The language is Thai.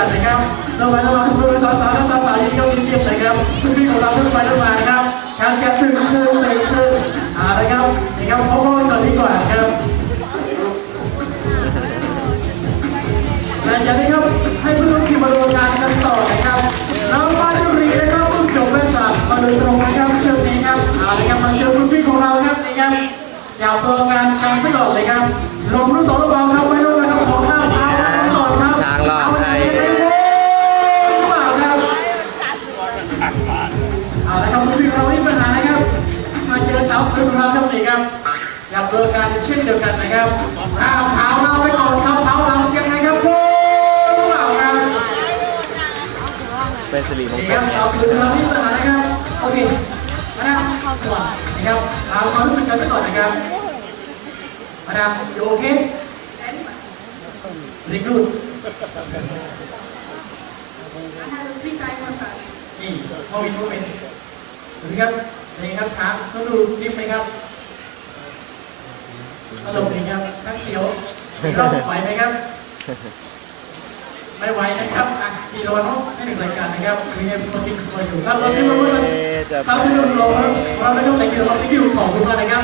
กันนะครับระหว่างระมว่างคุณผู้ชมสาวๆสาวๆยิ่งเข้ายิ่งเงียมเลยครับคุณพี่ของเราทุกไปทุกมานะครับชาร์จกันตึ้งตึ้งตึ้งตึ้งอ่านะครับนี่ครับเขาก็ตอนนี้ก่อนครับและอยากนี้ครับให้ผู้ร่อนๆที่มาดูงานกันต่อนะครับเราบ้านดุรีนะครับเพิ่งจบแม่ศาสตร์มาโดยตรงนะครับเชิญนี้ครับอ่านะครับมาเจอคุณพี่ของเราครับนี่ครับอยากโปรงานกันซะก่อนเลยครับลงรูปต่อรูปเบาครับ เอาละครับทุกที่เราไม่มีปัญหานะครับ มาเจอสาวสวยของเราครับนี่ครับอย่าเบอร์การเช่นเดียวกันนะครับข้าวเผาเราไปก่อนเท้าวเผาเรายังไงครับพวกเราครับเป็นสิริมงคลรับสาวสวยของเราไม่มีปัญหานะครับโอเคมาดามนะครับเอาความรู้สึกกันสักก่อนนะครับมาดามอโอเครีกรูด I had a three-time massage. Mm. How it went? สวัสดีครับนี่ครับช้างต้องดูคลิปไหมครับตลกดีครับนักเสียวอีกรอบไหวไหมครับ ไม่ไหวนะครับอะกี่โลเนาะให้หนึ่งรายการนะครับมีเอ็มโปรตีนคอยอยู่ครับเราซื้อมาเมื่อเราซื้อมาเราเราไม่ต้องแต่งเกี่ยวกับที่อยู่ของคุณมานะครับ